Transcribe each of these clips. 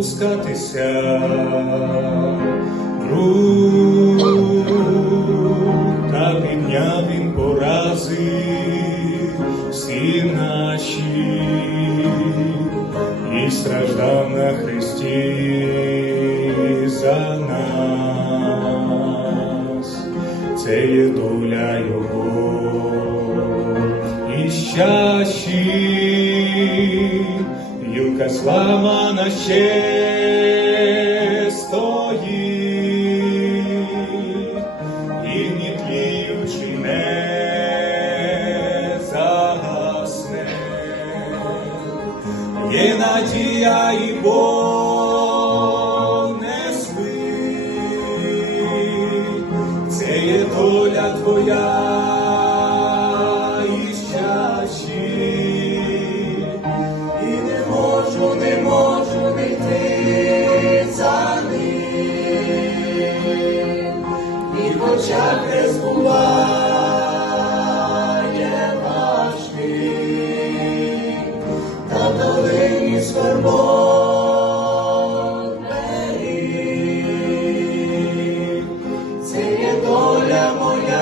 опускатися. Рук та підняв він порази всі наші і страждав на Христі за нас. Це є доля Його і щащі, юка сламана ще стоїть, і не тліючи не загасне. Є надія і Бог не спить, це є доля твоя і хоча не та долині скорбот. Це є доля моя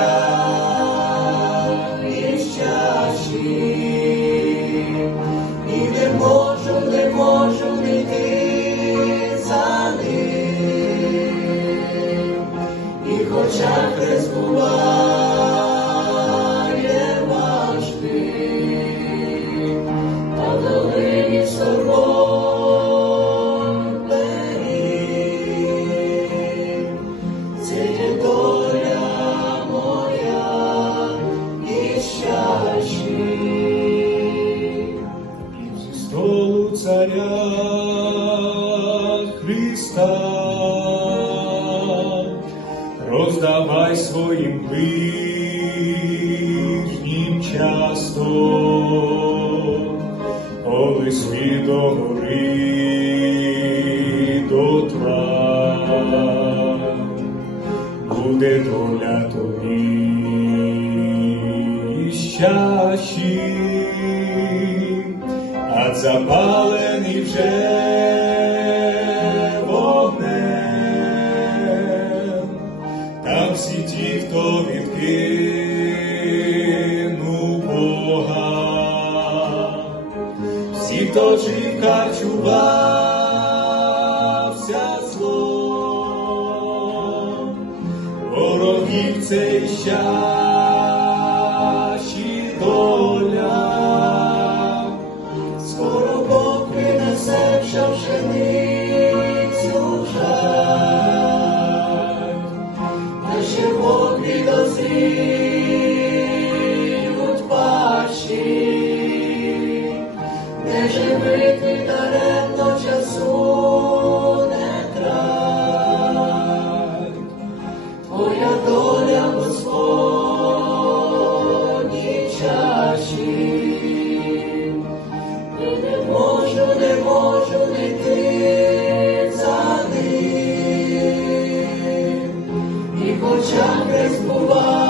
буває важкий, та в долині сором беріг. Це є доля моя і щащі. Роздавай своїм ближнім часто, коли світ до гори дотра буде доля тобі. Щащі, а запалений вже всі хто відкинув Бога, всі, хто жив, харчувався злом, ворогів цей щащі даремно часу не трать. Твоя доля Господні чаші. Не можу, не можу не йти за. І хоча хрест буває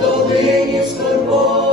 долині скорбо.